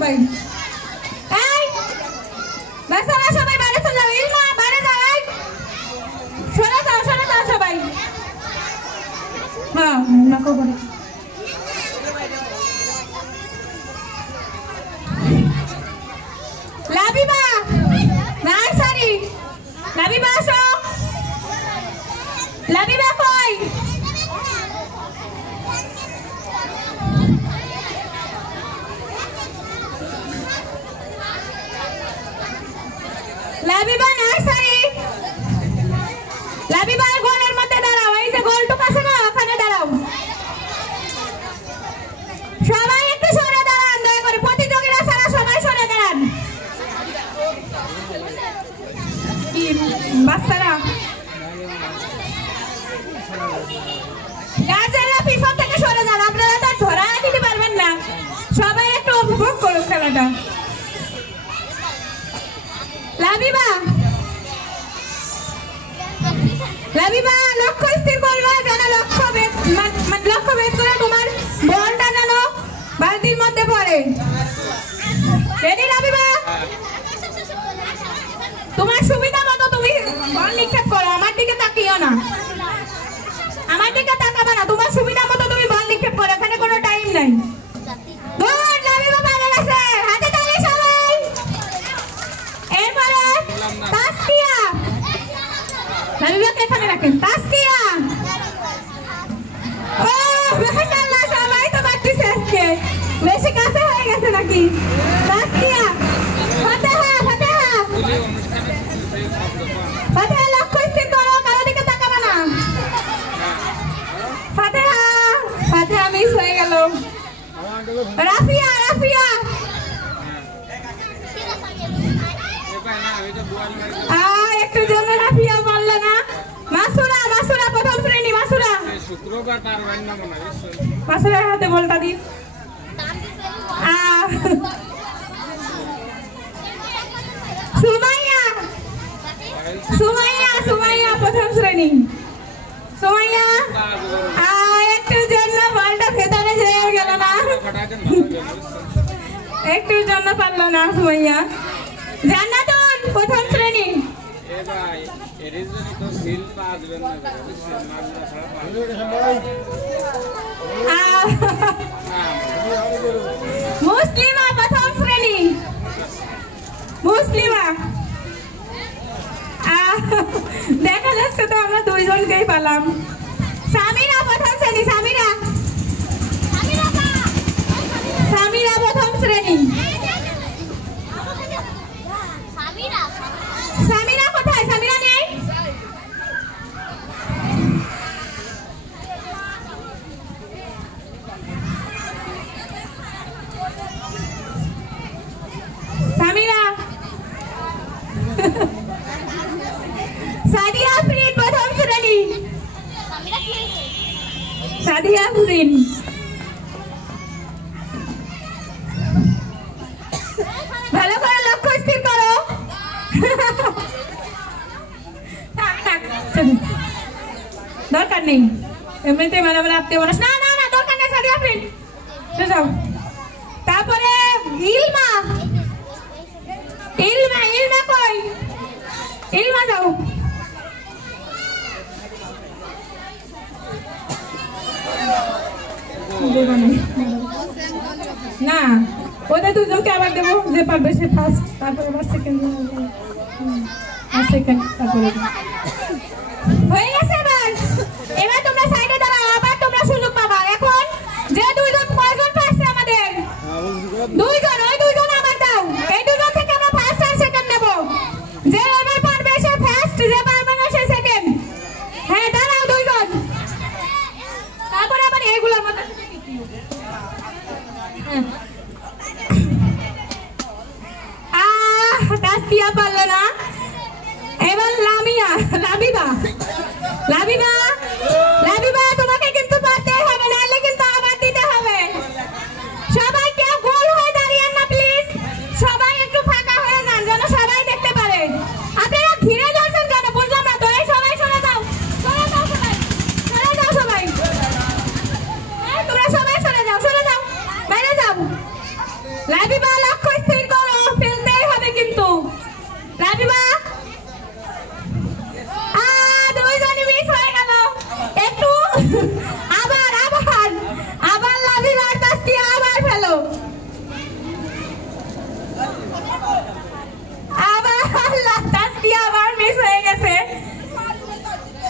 সবাই এই বাসারা সবাই বাইরে চলে যাও ইলমা বাইরে যাও এই সরে যাও সবাই হ্যাঁ নাকো করে লাবিবা নাই সরি লাবিবা আসো লাবিবা কই লাবিবা নাই সরি লাবিবা গোলের মধ্যে দাঁড়াও এই যে গোলটুক আছে না ওখানে দাঁড়াও সবাই একটু সরে দাঁড়ান দয়া করে প্রতিযোগীরা সারা সবাই সরে দাঁড়ান কি বাচ্চারা গার্জেনরা পিছন থেকে সরে যান আপনারা তো ধরা দিতে পারবেন না সবাই একটু উপভোগ করুন খেলাটা লাবিবা লাবিবা লক্ষ্য স্থির করবে যেন লক্ষ্য ভেদ করে তোমার বলটা যেন বালতির মধ্যে পড়ে রেডি লাবিবা তোমার সুবিধা মতো তুমি বল নিক্ষেপ করো আমার দিকে তাকিও না আমার দিকে তাকাবে না তোমার সুবিধা মতো তুমি বল নিক্ষেপ করো এখানে কোনো টাইম নাই গুড লাবিবা ভালো লাগছে হাতে তালি সবাই এরপরে তাসকিয়া লাবিবাকে এখানে রাখেন তাসকিয়া ও মাশাআল্লাহ সবাই তো বাচ্চাছে আজকে বেশি কাছে হয়ে গেছে নাকি তাসকিয়া ফাতেহা ফাতেহা লক্ষ্য স্থির করো কারো দিকে তাকাবে না ফাতেহা মিস হয়ে গেল রাফিয়া একটু জন্য রাফিয়া বললো না মাসুরা প্রথম শ্রেণী মাসুরার হাতে বলটা দিন সুমাইয়া প্রথম শ্রেণী সুমাইয়া একটুর জন্য বলটা ভেতরে যেয়ে গেল না একটুর জন্য পারলো না সুমাইয়া জান্নাতুন প্রথম শ্রেণী মুসলিমা প্রথম শ্রেণী দেখা যাচ্ছে তো আমরা দুইজনকেই পেলাম সামিরা প্রথম শ্রেণী সামিরা প্রথম শ্রেণী সামিরা কোথায় সামিরা নেই সামিরা সাদিয়া আফরিন প্রথম শ্রেণী সাদিয়া আফরিন ভালো করে লক্ষ্য স্থির করো দরকার নেই এমনিতে মানে আপনি বলো না দরকার নেই সাদিয়া আফরিন যাও তারপরে ইলমা কই ইলমা যাও না ওদের দুজনকে আবার দেবো যে পারবে সে ফার্স্ট তারপরে আবার সেকেন্ড তারপরে হয়ে গেছে এবার তোমরা সাইডে দাঁড়াও আবার তোমরা সুযোগ পাবা এখন যে দুইজন কয়জন পাচ্ছে আমাদের দুইজন ওই দুইজন আবার দাও এই দুজন থেকে আমরা ফার্স্ট আর সেকেন্ড নেব যে এবার পারবে সে ফার্স্ট যে পারবে না সে সেকেন্ড হ্যাঁ দাঁড়াও দুইজন তারপরে আবার এইগুলোর মধ্যে তাসকিয়া পারলো না এবার লাবিবা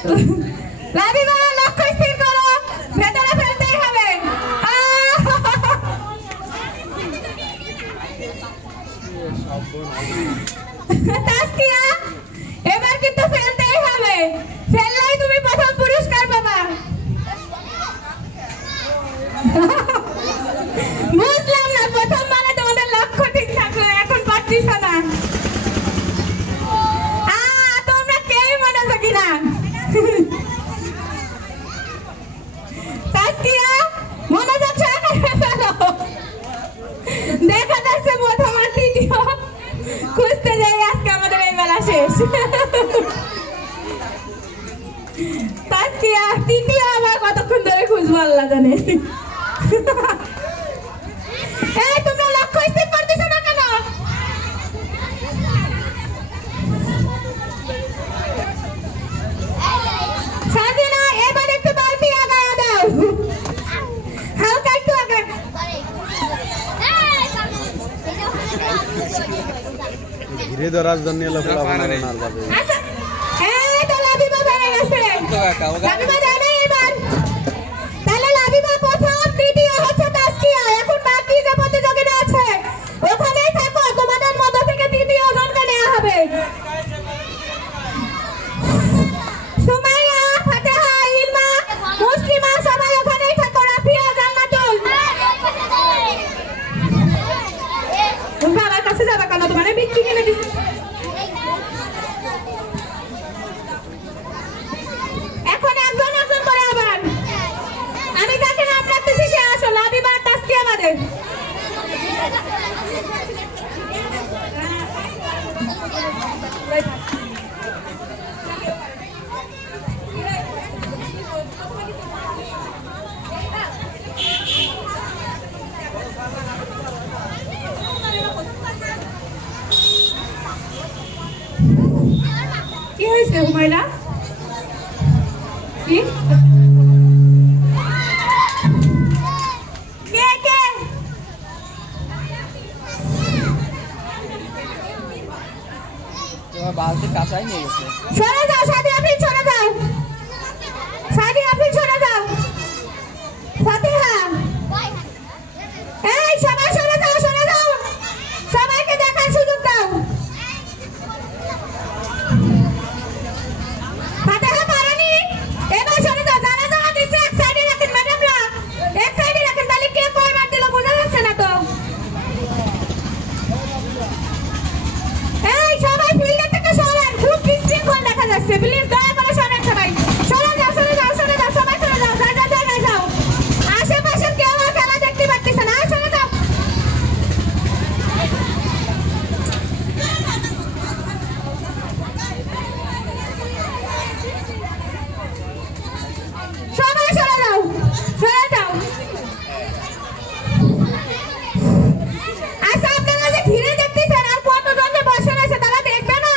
লাবিবা লক্ষ্য স্থির করো, ভেতরে ফেলতেই হবে। তাসকিয়া এবার কিন্তু ফেলতেই হবে, ফেললেই তুমি প্রথম পুরস্কার পাবা। বুঝলাম না, প্রথম মানে তোমাদের লক্ষ্য ঠিক থাকলো, এখন পারছিস না। তোমরা কেউ মনে কিনা তাসকিয়া মনোযোগ সহকারে ফেলো। দেখা যাচ্ছে প্রথম আর তৃতীয় খুঁজতে যাই, আজকে আমাদের এই বেলা শেষ। তাসকিয়া তৃতীয় আবার কতক্ষণ ধরে খুঁজবো আল্লাহ জানে। এই তোমরা লক্ষ্য স্থির করতেছ না কেন? সাজিনা এবার একটু বালতি আগায় দাও, হালকা একটু আগে। ধীরে ধরার জন্য লোকলা বানানো না যাবে। আচ্ছা এই তো লাবিবা বেড়ে গেছে, লাবিবা দেয় না এবার। তাহলে লাবিবা প্রথম, দ্বিতীয় হচ্ছে তাসকিয়া। এখন বাকি যে প্রতিযোগিতা আছে ওখানেই থাকো, তোমাদের মধ্য থেকে তৃতীয় জনকে নেওয়া হবে। সুমাইয়া, ফাতেহা, ইলমা, মুসলিমা সবাই ওখানেই থাকো, রাফিয়া, জান্নাতুল। বাবার কাছে যাবা কেন? তোমার বিক্রি কিনে দিছি। এখন একজন একজন করে আবার আমি কাকে নাম রাখতেছি সে আসো। লাবিবা তাসকিয়া আমাদের কি হয়েছে হুমায়রা? কি কে কে তোমার বালতি কাঁচাই নিয়ে গেছে। সরে যাও, সাদি আফরিন সরে যাও, সাদি আফরিন সরে যাও। ফাতিহা এই সবাই সরে যাও, সরে যাও, সবাইকে দেখার সুযোগ দাও। ফাতিহা পারেনি, এবার সরে যাও। যারা যারা দিচ্ছে এক সাইডে রাখেন ম্যাডামরা, এক সাইডে রাখেন, তাহলে কে কয়বার দিল বোঝা যাচ্ছে না তো। এই সবাই ফিল্ডে থেকে সরেন, খুব বিশৃঙ্খল দেখা যাচ্ছে, প্লিজ দয়া করে সরেন সবাই। সরে যাও, সরে যাও, সরে যাও, সবাই সরে যাও, যার যার জায়গায় যাও। আশেপাশের কেউ আর খেলা দেখতে পারতেছে না, সরে যাও। সবাই সরে যাও, সরে যাও। আচ্ছা আপনারা যে ঘিরে দেখতেছেন আর কতজন যে বসে রয়েছে তারা দেখবে না?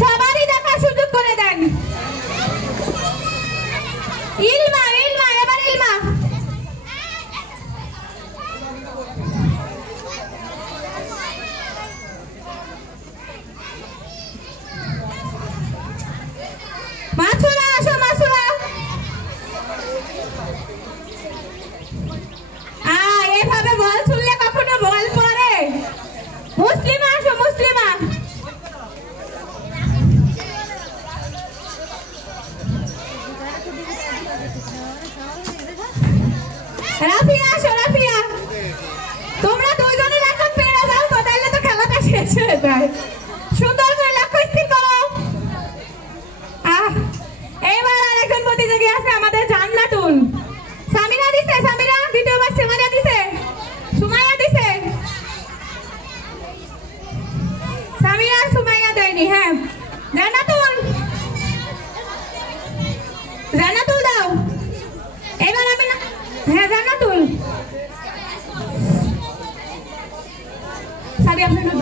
সবারই দেখার সুযোগ করে দেন। ইলমা, ইলমা, এবার ইলমা। মাছুরা আসো, মাছুরা। এভাবে বল ছুড়লে কখনো বল পড়ে? মুসলিমা আসো, মুসলিমা। রাফিয়া আসো, রাফিয়া। তোমরা দুইজনে এখন পেরে যাও তো, তাহলে তো খেলাটা শেষ হয়ে যায়। সুন্দর করে লক্ষ্য স্থির করো। এইবার আরেকজন প্রতিযোগী আছে আমাদের জান্নাতুল। সামিরা দিছে, সামিরা দ্বিতীয়বার সামিরা দিছে, সুমাইয়া দিছে। সামিরা সুমাইয়া দেয়নি। হ্যাঁ জান্নাতুল, জান্নাতুল দাও। এবার আমি না, হ্যাঁ জান্নাতুল। সাদি আপনি না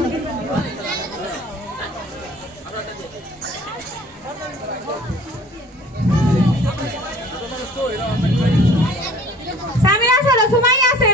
সামিরা চলো, সুমাইয়া আছে।